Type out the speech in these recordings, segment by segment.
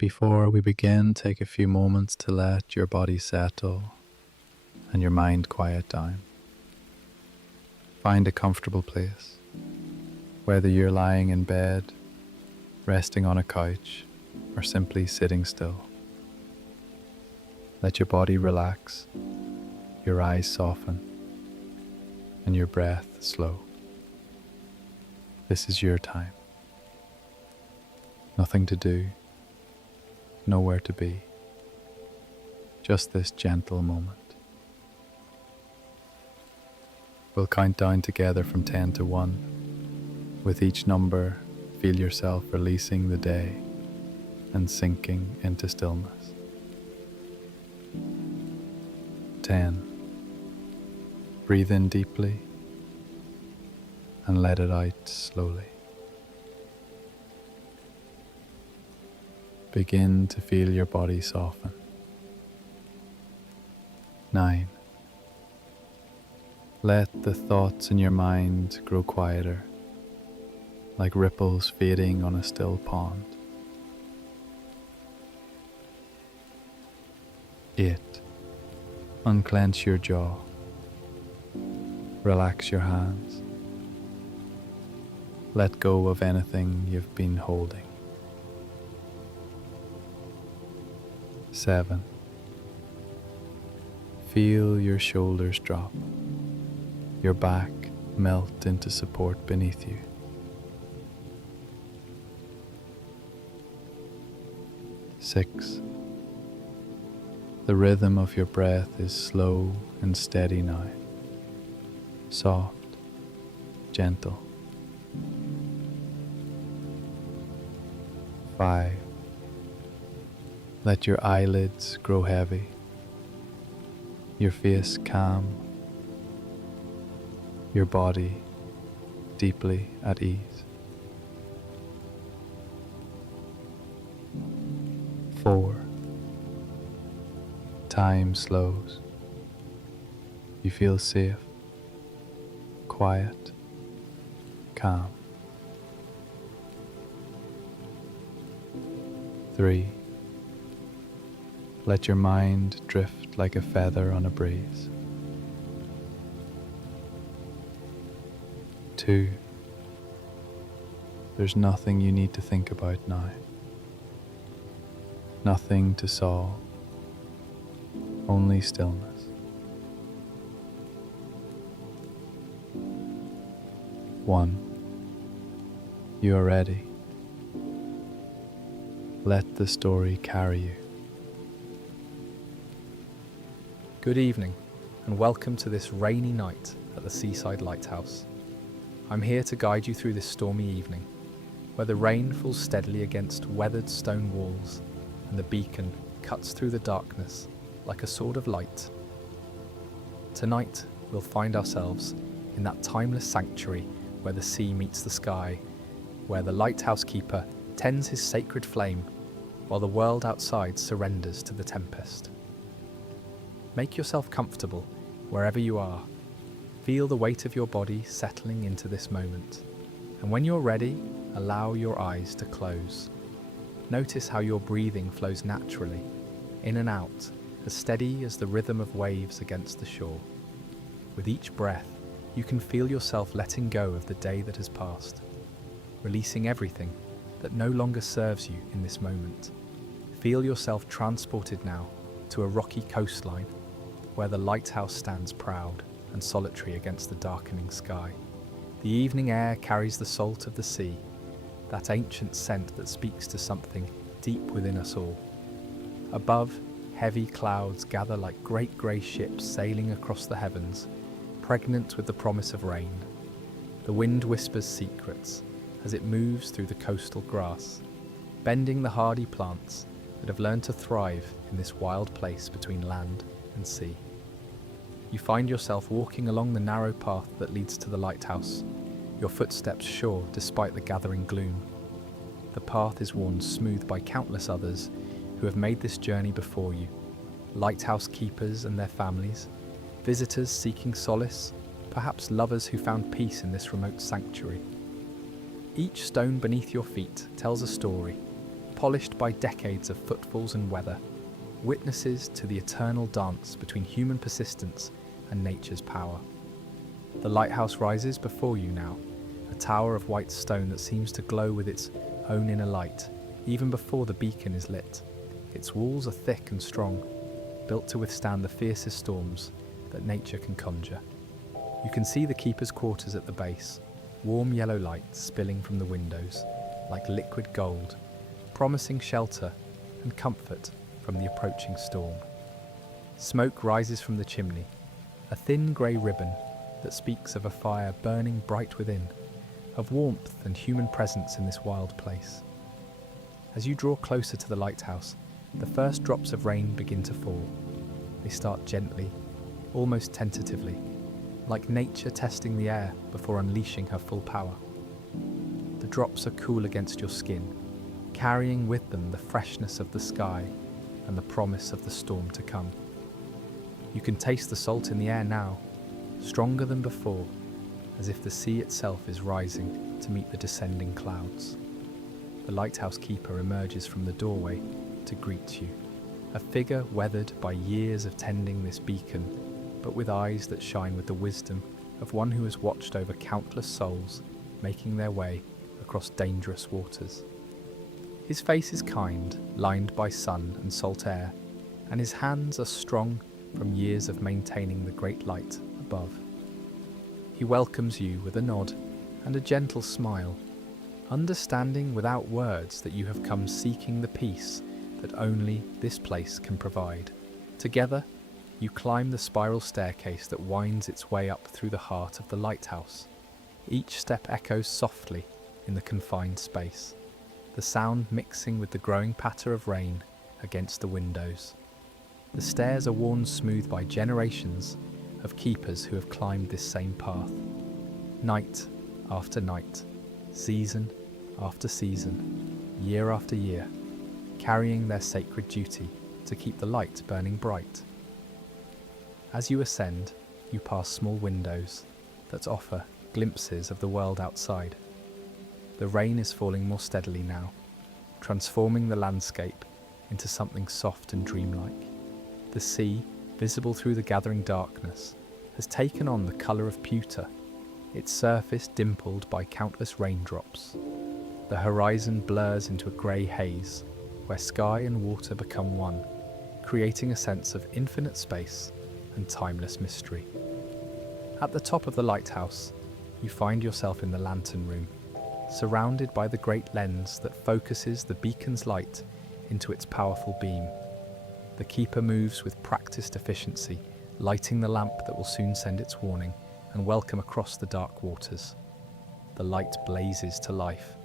Before we begin, take a few moments to let your body settle and your mind quiet down. Find a comfortable place, whether you're lying in bed, resting on a couch, or simply sitting still. Let your body relax, your eyes soften, and your breath slow. This is your time. Nothing to do, nowhere to be. Just this gentle moment. We'll count down together from 10 to 1. With each number, feel yourself releasing the day and sinking into stillness. 10. Breathe in deeply and let it out slowly. Begin to feel your body soften. 9. Let the thoughts in your mind grow quieter, like ripples fading on a still pond. 8. Unclench your jaw. Relax your hands. Let go of anything you've been holding. 7. Feel your shoulders drop, your back melt into support beneath you. 6. The rhythm of your breath is slow and steady now, soft, gentle. 5. Let your eyelids grow heavy, your face calm, your body deeply at ease. 4. Time slows. You feel safe, quiet, calm. 3. Let your mind drift like a feather on a breeze. 2. There's nothing you need to think about now. Nothing to solve. Only stillness. 1. You are ready. Let the story carry you. Good evening, and welcome to this rainy night at the Seaside Lighthouse. I'm here to guide you through this stormy evening, where the rain falls steadily against weathered stone walls, and the beacon cuts through the darkness like a sword of light. Tonight, we'll find ourselves in that timeless sanctuary where the sea meets the sky, where the lighthouse keeper tends his sacred flame, while the world outside surrenders to the tempest. Make yourself comfortable wherever you are. Feel the weight of your body settling into this moment. And when you're ready, allow your eyes to close. Notice how your breathing flows naturally, in and out, as steady as the rhythm of waves against the shore. With each breath, you can feel yourself letting go of the day that has passed, releasing everything that no longer serves you in this moment. Feel yourself transported now to a rocky coastline where the lighthouse stands proud and solitary against the darkening sky. The evening air carries the salt of the sea, that ancient scent that speaks to something deep within us all. Above, heavy clouds gather like great grey ships sailing across the heavens, pregnant with the promise of rain. The wind whispers secrets as it moves through the coastal grass, bending the hardy plants that have learned to thrive in this wild place between land and sea. You find yourself walking along the narrow path that leads to the lighthouse, your footsteps sure despite the gathering gloom. The path is worn smooth by countless others who have made this journey before you, lighthouse keepers and their families, visitors seeking solace, perhaps lovers who found peace in this remote sanctuary. Each stone beneath your feet tells a story, polished by decades of footfalls and weather, witnesses to the eternal dance between human persistence and nature's power. The lighthouse rises before you now, a tower of white stone that seems to glow with its own inner light, even before the beacon is lit. Its walls are thick and strong, built to withstand the fiercest storms that nature can conjure. You can see the keeper's quarters at the base, warm yellow light spilling from the windows, like liquid gold, promising shelter and comfort from the approaching storm. Smoke rises from the chimney, a thin grey ribbon that speaks of a fire burning bright within, of warmth and human presence in this wild place. As you draw closer to the lighthouse, the first drops of rain begin to fall. They start gently, almost tentatively, like nature testing the air before unleashing her full power. The drops are cool against your skin, carrying with them the freshness of the sky and the promise of the storm to come. You can taste the salt in the air now, stronger than before, as if the sea itself is rising to meet the descending clouds. The lighthouse keeper emerges from the doorway to greet you, a figure weathered by years of tending this beacon, but with eyes that shine with the wisdom of one who has watched over countless souls making their way across dangerous waters. His face is kind, lined by sun and salt air, and his hands are strong from years of maintaining the great light above. He welcomes you with a nod and a gentle smile, understanding without words that you have come seeking the peace that only this place can provide. Together, you climb the spiral staircase that winds its way up through the heart of the lighthouse. Each step echoes softly in the confined space, the sound mixing with the growing patter of rain against the windows. The stairs are worn smooth by generations of keepers who have climbed this same path, night after night, season after season, year after year, carrying their sacred duty to keep the light burning bright. As you ascend, you pass small windows that offer glimpses of the world outside. The rain is falling more steadily now, transforming the landscape into something soft and dreamlike. The sea, visible through the gathering darkness, has taken on the colour of pewter, its surface dimpled by countless raindrops. The horizon blurs into a grey haze, where sky and water become one, creating a sense of infinite space and timeless mystery. At the top of the lighthouse, you find yourself in the lantern room, surrounded by the great lens that focuses the beacon's light into its powerful beam. The keeper moves with practiced efficiency, lighting the lamp that will soon send its warning and welcome across the dark waters. The light blazes to life,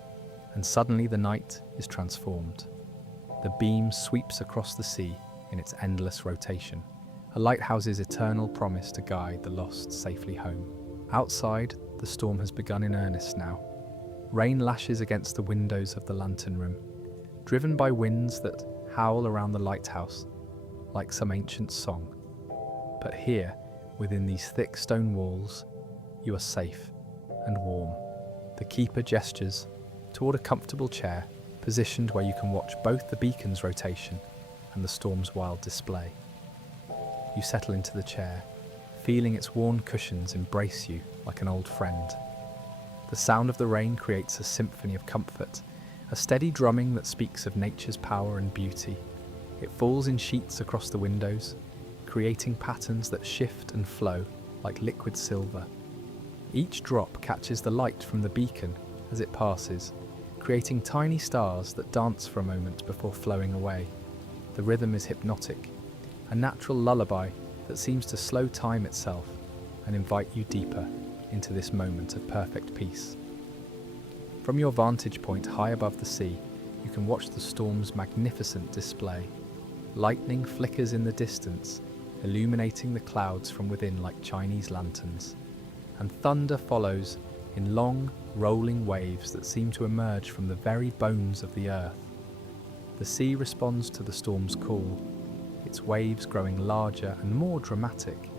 and suddenly the night is transformed. The beam sweeps across the sea in its endless rotation, a lighthouse's eternal promise to guide the lost safely home. Outside, the storm has begun in earnest now. Rain lashes against the windows of the lantern room, driven by winds that howl around the lighthouse like some ancient song. But here, within these thick stone walls, you are safe and warm. The keeper gestures toward a comfortable chair, positioned where you can watch both the beacon's rotation and the storm's wild display. You settle into the chair, feeling its worn cushions embrace you like an old friend. The sound of the rain creates a symphony of comfort, a steady drumming that speaks of nature's power and beauty. It falls in sheets across the windows, creating patterns that shift and flow like liquid silver. Each drop catches the light from the beacon as it passes, creating tiny stars that dance for a moment before flowing away. The rhythm is hypnotic, a natural lullaby that seems to slow time itself and invite you deeper into this moment of perfect peace. From your vantage point high above the sea, you can watch the storm's magnificent display. Lightning flickers in the distance, illuminating the clouds from within like Chinese lanterns, and thunder follows in long, rolling waves that seem to emerge from the very bones of the earth. The sea responds to the storm's call, its waves growing larger and more dramatic,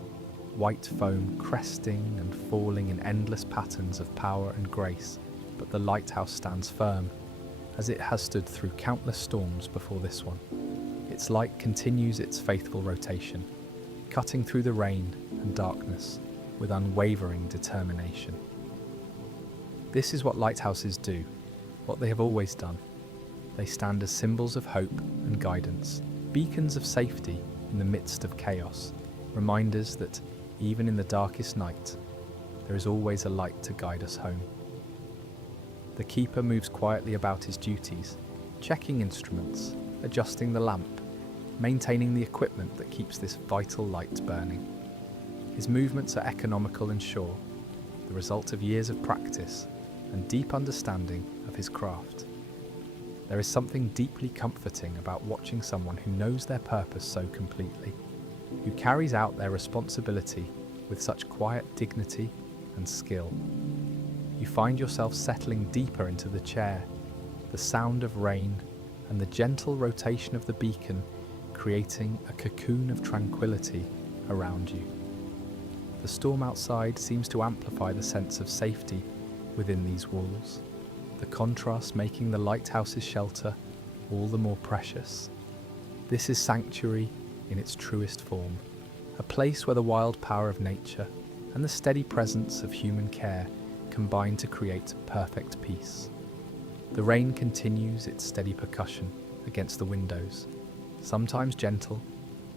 white foam cresting and falling in endless patterns of power and grace. But the lighthouse stands firm, as it has stood through countless storms before this one. Its light continues its faithful rotation, cutting through the rain and darkness with unwavering determination. This is what lighthouses do, what they have always done. They stand as symbols of hope and guidance, beacons of safety in the midst of chaos, reminders that even in the darkest night, there is always a light to guide us home. The keeper moves quietly about his duties, checking instruments, adjusting the lamp, maintaining the equipment that keeps this vital light burning. His movements are economical and sure, the result of years of practice and deep understanding of his craft. There is something deeply comforting about watching someone who knows their purpose so completely, who carries out their responsibility with such quiet dignity and skill. You find yourself settling deeper into the chair, the sound of rain and the gentle rotation of the beacon creating a cocoon of tranquility around you. The storm outside seems to amplify the sense of safety within these walls, the contrast making the lighthouse's shelter all the more precious. This is sanctuary in its truest form, a place where the wild power of nature and the steady presence of human care combine to create perfect peace. The rain continues its steady percussion against the windows, sometimes gentle,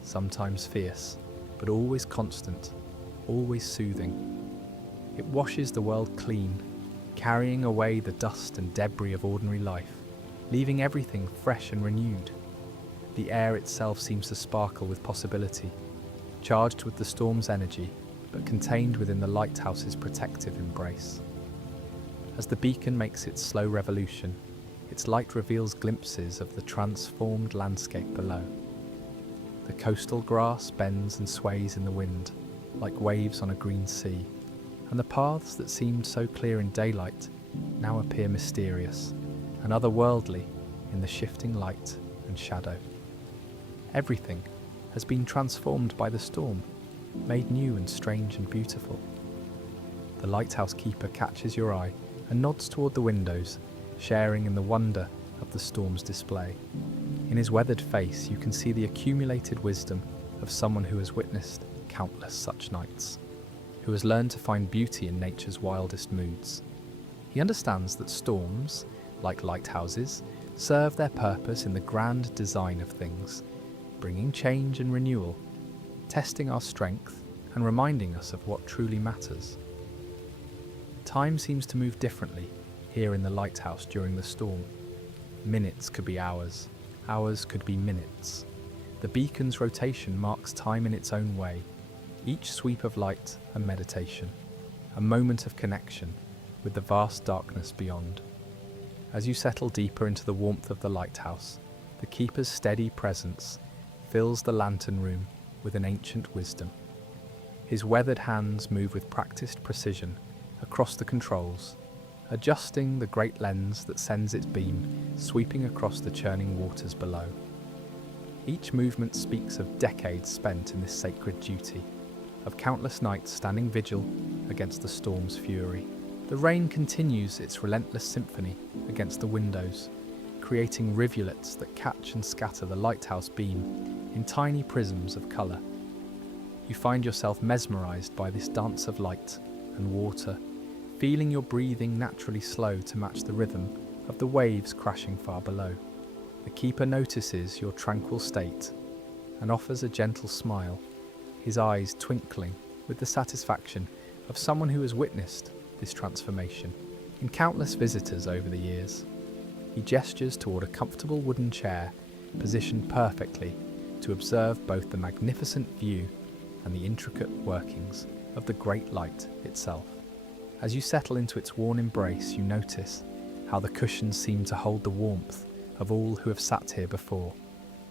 sometimes fierce, but always constant, always soothing. It washes the world clean, carrying away the dust and debris of ordinary life, leaving everything fresh and renewed. The air itself seems to sparkle with possibility, charged with the storm's energy, but contained within the lighthouse's protective embrace. As the beacon makes its slow revolution, its light reveals glimpses of the transformed landscape below. The coastal grass bends and sways in the wind, like waves on a green sea, and the paths that seemed so clear in daylight now appear mysterious and otherworldly in the shifting light and shadow. Everything has been transformed by the storm, made new and strange and beautiful. The lighthouse keeper catches your eye and nods toward the windows, sharing in the wonder of the storm's display. In his weathered face, you can see the accumulated wisdom of someone who has witnessed countless such nights, who has learned to find beauty in nature's wildest moods. He understands that storms, like lighthouses, serve their purpose in the grand design of things, bringing change and renewal, testing our strength and reminding us of what truly matters. Time seems to move differently here in the lighthouse during the storm. Minutes could be hours, hours could be minutes. The beacon's rotation marks time in its own way, each sweep of light a meditation, a moment of connection with the vast darkness beyond. As you settle deeper into the warmth of the lighthouse, the keeper's steady presence fills the lantern room with an ancient wisdom. His weathered hands move with practiced precision across the controls, adjusting the great lens that sends its beam sweeping across the churning waters below. Each movement speaks of decades spent in this sacred duty, of countless nights standing vigil against the storm's fury. The rain continues its relentless symphony against the windows, creating rivulets that catch and scatter the lighthouse beam in tiny prisms of colour. You find yourself mesmerised by this dance of light and water, feeling your breathing naturally slow to match the rhythm of the waves crashing far below. The keeper notices your tranquil state and offers a gentle smile, his eyes twinkling with the satisfaction of someone who has witnessed this transformation in countless visitors over the years. He gestures toward a comfortable wooden chair positioned perfectly to observe both the magnificent view and the intricate workings of the great light itself. As you settle into its warm embrace, you notice how the cushions seem to hold the warmth of all who have sat here before,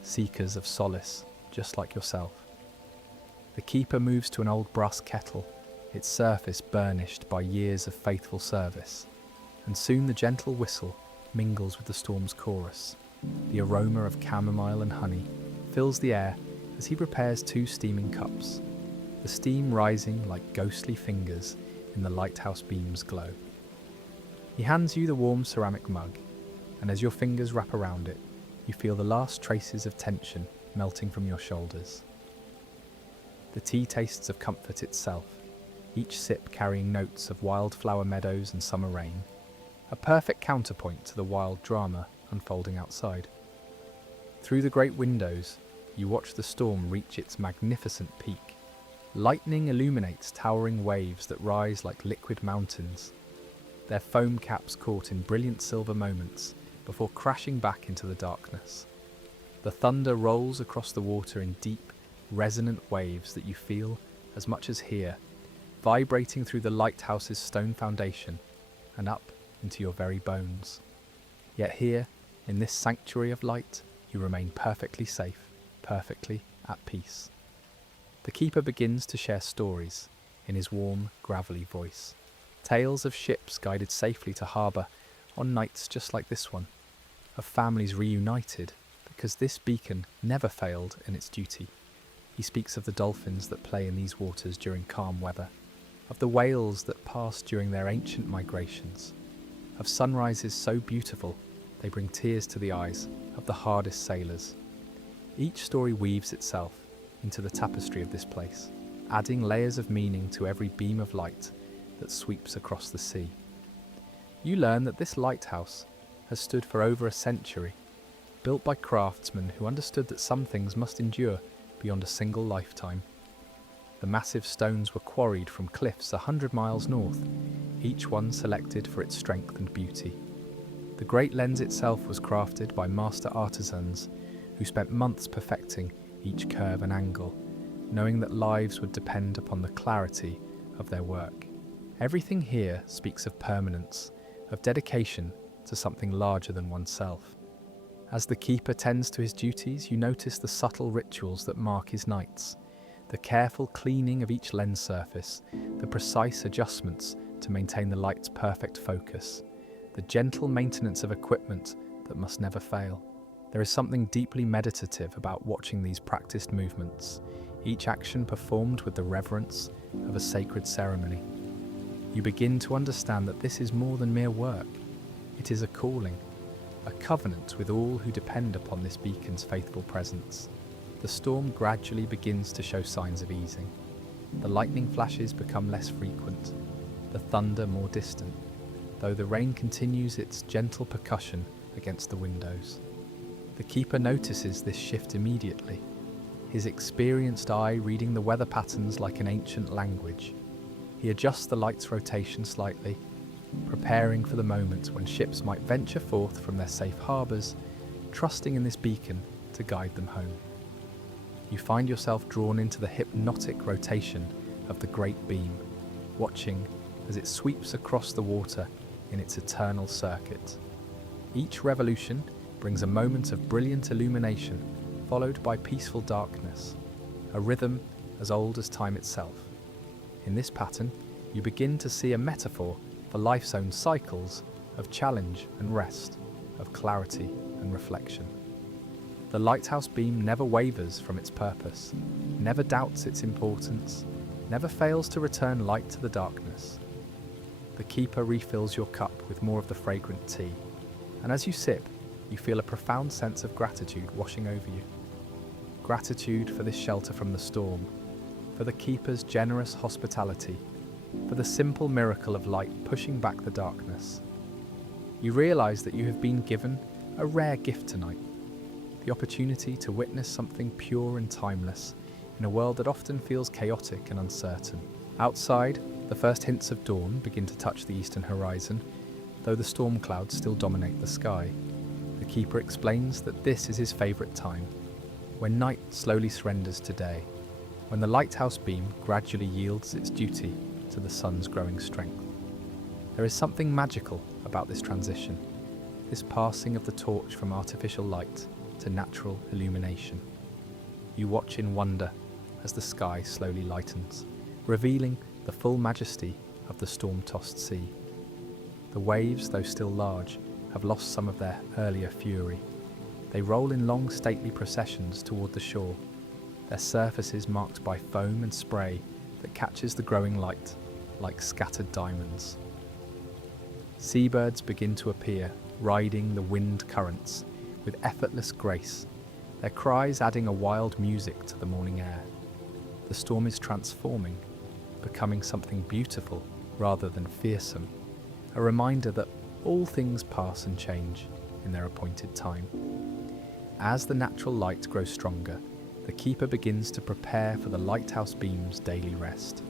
seekers of solace just like yourself. The keeper moves to an old brass kettle, its surface burnished by years of faithful service, and soon the gentle whistle mingles with the storm's chorus. The aroma of chamomile and honey fills the air as he prepares 2 steaming cups, the steam rising like ghostly fingers in the lighthouse beam's glow. He hands you the warm ceramic mug, and as your fingers wrap around it, you feel the last traces of tension melting from your shoulders. The tea tastes of comfort itself, each sip carrying notes of wildflower meadows and summer rain, a perfect counterpoint to the wild drama unfolding outside. Through the great windows, you watch the storm reach its magnificent peak. Lightning illuminates towering waves that rise like liquid mountains, their foam caps caught in brilliant silver moments before crashing back into the darkness. The thunder rolls across the water in deep, resonant waves that you feel as much as hear, vibrating through the lighthouse's stone foundation and up into your very bones. Yet here, in this sanctuary of light, you remain perfectly safe, perfectly at peace. The keeper begins to share stories in his warm, gravelly voice. Tales of ships guided safely to harbour on nights just like this one, of families reunited because this beacon never failed in its duty. He speaks of the dolphins that play in these waters during calm weather, of the whales that pass during their ancient migrations, of sunrises so beautiful they bring tears to the eyes of the hardest sailors. Each story weaves itself into the tapestry of this place, adding layers of meaning to every beam of light that sweeps across the sea. You learn that this lighthouse has stood for over a century, built by craftsmen who understood that some things must endure beyond a single lifetime. The massive stones were quarried from cliffs 100 miles north, each one selected for its strength and beauty. The great lens itself was crafted by master artisans who spent months perfecting each curve and angle, knowing that lives would depend upon the clarity of their work. Everything here speaks of permanence, of dedication to something larger than oneself. As the keeper tends to his duties, you notice the subtle rituals that mark his nights, the careful cleaning of each lens surface, the precise adjustments to maintain the light's perfect focus, the gentle maintenance of equipment that must never fail. There is something deeply meditative about watching these practiced movements, each action performed with the reverence of a sacred ceremony. You begin to understand that this is more than mere work. It is a calling, a covenant with all who depend upon this beacon's faithful presence. The storm gradually begins to show signs of easing. The lightning flashes become less frequent, the thunder more distant, though the rain continues its gentle percussion against the windows. The keeper notices this shift immediately, his experienced eye reading the weather patterns like an ancient language. He adjusts the light's rotation slightly, preparing for the moment when ships might venture forth from their safe harbours, trusting in this beacon to guide them home. You find yourself drawn into the hypnotic rotation of the great beam, watching as it sweeps across the water in its eternal circuit. Each revolution brings a moment of brilliant illumination, followed by peaceful darkness, a rhythm as old as time itself. In this pattern, you begin to see a metaphor for life's own cycles of challenge and rest, of clarity and reflection. The lighthouse beam never wavers from its purpose, never doubts its importance, never fails to return light to the darkness. The keeper refills your cup with more of the fragrant tea, and as you sip, you feel a profound sense of gratitude washing over you. Gratitude for this shelter from the storm, for the keeper's generous hospitality, for the simple miracle of light pushing back the darkness. You realise that you have been given a rare gift tonight, the opportunity to witness something pure and timeless in a world that often feels chaotic and uncertain. Outside, the first hints of dawn begin to touch the eastern horizon, though the storm clouds still dominate the sky. The keeper explains that this is his favourite time, when night slowly surrenders to day, when the lighthouse beam gradually yields its duty to the sun's growing strength. There is something magical about this transition, this passing of the torch from artificial light to natural illumination. You watch in wonder as the sky slowly lightens, revealing the full majesty of the storm-tossed sea. The waves, though still large, have lost some of their earlier fury. They roll in long stately processions toward the shore, their surfaces marked by foam and spray that catches the growing light like scattered diamonds. Seabirds begin to appear, riding the wind currents with effortless grace, their cries adding a wild music to the morning air. The storm is transforming, becoming something beautiful rather than fearsome, a reminder that all things pass and change in their appointed time. As the natural light grows stronger, the keeper begins to prepare for the lighthouse beam's daily rest.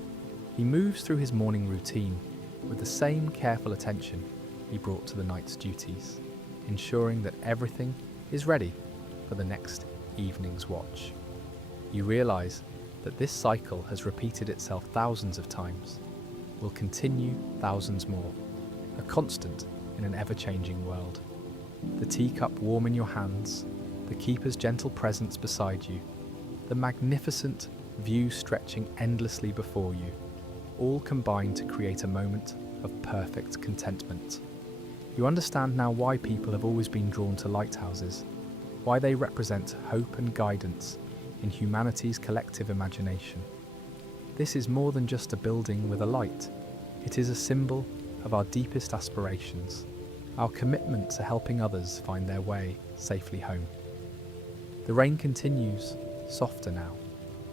He moves through his morning routine with the same careful attention he brought to the night's duties, ensuring that everything is ready for the next evening's watch. You realise that this cycle has repeated itself thousands of times, will continue thousands more, a constant in an ever-changing world. The teacup warm in your hands, the keeper's gentle presence beside you, the magnificent view stretching endlessly before you, all combine to create a moment of perfect contentment. You understand now why people have always been drawn to lighthouses, why they represent hope and guidance in humanity's collective imagination. This is more than just a building with a light. It is a symbol of our deepest aspirations, our commitment to helping others find their way safely home. The rain continues, softer now,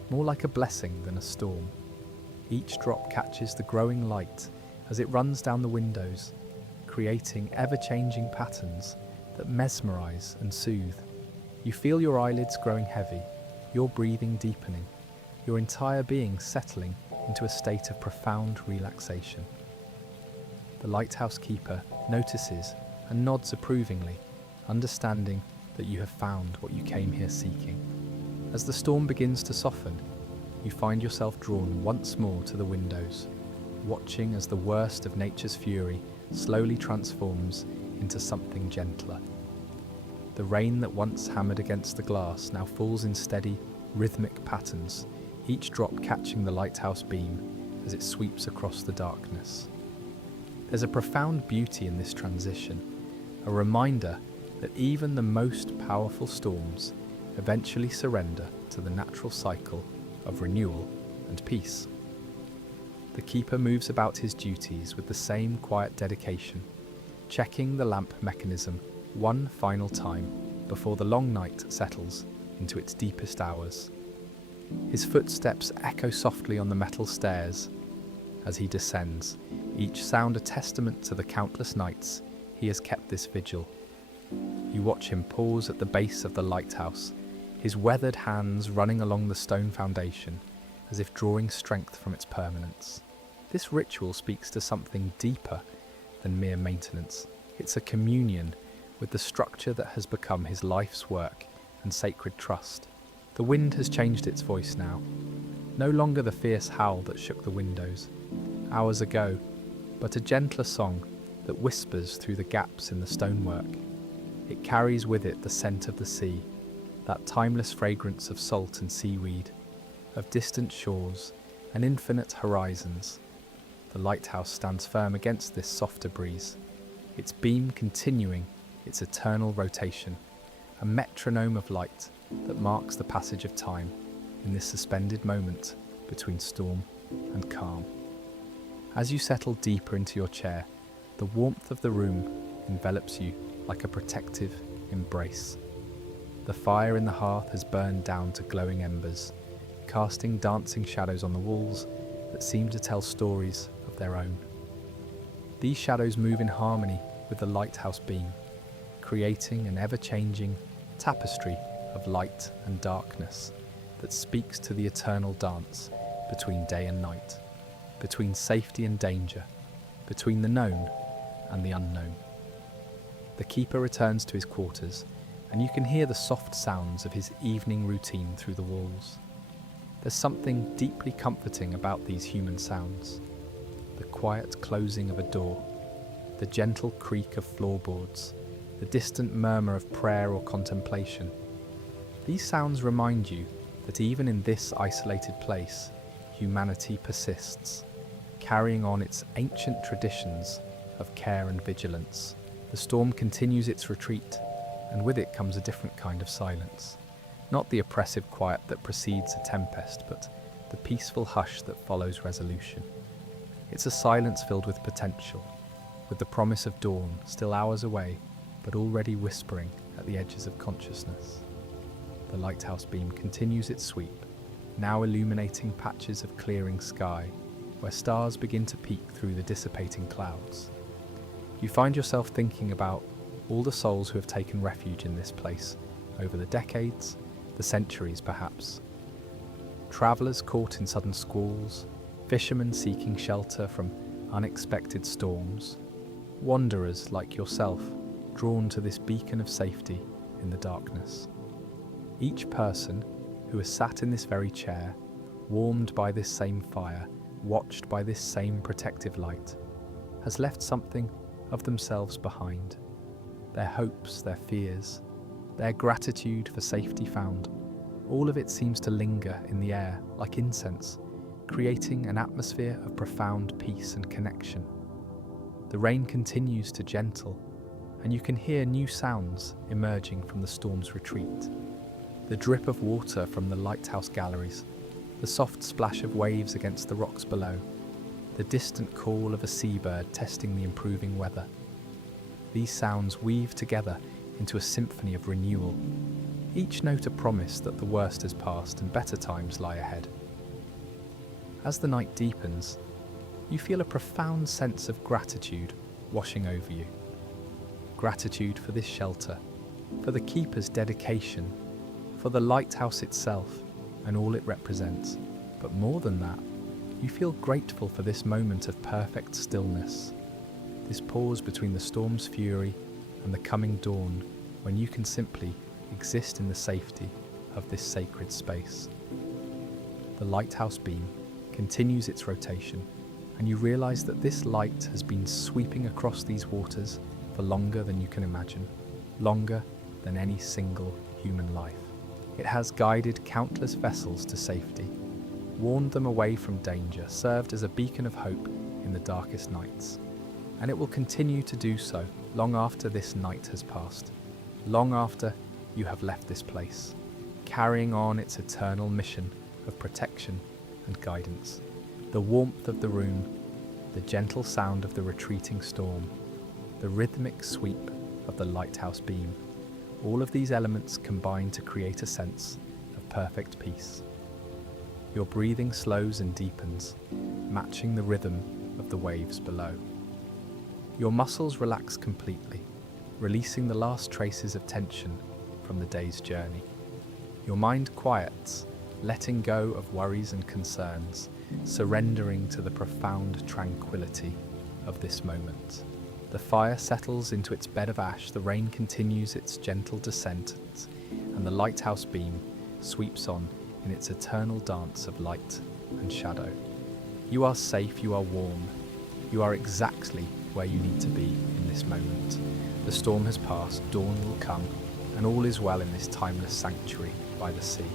more like a blessing than a storm. Each drop catches the growing light as it runs down the windows, creating ever-changing patterns that mesmerize and soothe. You feel your eyelids growing heavy, your breathing deepening, your entire being settling into a state of profound relaxation. The lighthouse keeper notices and nods approvingly, understanding that you have found what you came here seeking. As the storm begins to soften, you find yourself drawn once more to the windows, watching as the worst of nature's fury slowly transforms into something gentler. The rain that once hammered against the glass now falls in steady, rhythmic patterns, each drop catching the lighthouse beam as it sweeps across the darkness. There's a profound beauty in this transition, a reminder that even the most powerful storms eventually surrender to the natural cycle of renewal and peace. The keeper moves about his duties with the same quiet dedication, checking the lamp mechanism one final time before the long night settles into its deepest hours. His footsteps echo softly on the metal stairs as he descends, each sound a testament to the countless nights he has kept this vigil. You watch him pause at the base of the lighthouse, his weathered hands running along the stone foundation as if drawing strength from its permanence. This ritual speaks to something deeper than mere maintenance. It's a communion with the structure that has become his life's work and sacred trust. The wind has changed its voice now, no longer the fierce howl that shook the windows hours ago, but a gentler song that whispers through the gaps in the stonework. It carries with it the scent of the sea, that timeless fragrance of salt and seaweed, of distant shores and infinite horizons. The lighthouse stands firm against this softer breeze, its beam continuing its eternal rotation, a metronome of light that marks the passage of time in this suspended moment between storm and calm. As you settle deeper into your chair, the warmth of the room envelops you like a protective embrace. The fire in the hearth has burned down to glowing embers, casting dancing shadows on the walls that seem to tell stories of their own. These shadows move in harmony with the lighthouse beam, creating an ever-changing tapestry of light and darkness that speaks to the eternal dance between day and night, between safety and danger, between the known and the unknown. The keeper returns to his quarters, and you can hear the soft sounds of his evening routine through the walls. There's something deeply comforting about these human sounds. The quiet closing of a door, the gentle creak of floorboards, the distant murmur of prayer or contemplation. These sounds remind you that even in this isolated place, humanity persists, carrying on its ancient traditions of care and vigilance. The storm continues its retreat, and with it comes a different kind of silence. Not the oppressive quiet that precedes a tempest, but the peaceful hush that follows resolution. It's a silence filled with potential, with the promise of dawn still hours away, but already whispering at the edges of consciousness. The lighthouse beam continues its sweep, now illuminating patches of clearing sky where stars begin to peek through the dissipating clouds. You find yourself thinking about all the souls who have taken refuge in this place over the decades, the centuries perhaps. Travellers caught in sudden squalls, fishermen seeking shelter from unexpected storms, wanderers like yourself drawn to this beacon of safety in the darkness. Each person who has sat in this very chair, warmed by this same fire, watched by this same protective light, has left something of themselves behind. Their hopes, their fears, their gratitude for safety found, all of it seems to linger in the air like incense, creating an atmosphere of profound peace and connection. The rain continues to gentle, and you can hear new sounds emerging from the storm's retreat. The drip of water from the lighthouse galleries, the soft splash of waves against the rocks below, the distant call of a seabird testing the improving weather. These sounds weave together into a symphony of renewal, each note a promise that the worst has passed and better times lie ahead. As the night deepens, you feel a profound sense of gratitude washing over you. Gratitude for this shelter, for the keeper's dedication, for the lighthouse itself and all it represents. But more than that, you feel grateful for this moment of perfect stillness, this pause between the storm's fury and the coming dawn when you can simply exist in the safety of this sacred space. The lighthouse beam continues its rotation, and you realize that this light has been sweeping across these waters for longer than you can imagine, longer than any single human life. It has guided countless vessels to safety, warned them away from danger, served as a beacon of hope in the darkest nights. And it will continue to do so long after this night has passed, long after you have left this place, carrying on its eternal mission of protection and guidance. The warmth of the room, the gentle sound of the retreating storm, the rhythmic sweep of the lighthouse beam, all of these elements combine to create a sense of perfect peace. Your breathing slows and deepens, matching the rhythm of the waves below. Your muscles relax completely, releasing the last traces of tension from the day's journey. Your mind quiets, letting go of worries and concerns, surrendering to the profound tranquility of this moment. The fire settles into its bed of ash, the rain continues its gentle descent, and the lighthouse beam sweeps on in its eternal dance of light and shadow. You are safe, you are warm, you are exactly where you need to be in this moment. The storm has passed, dawn will come, and all is well in this timeless sanctuary by the sea.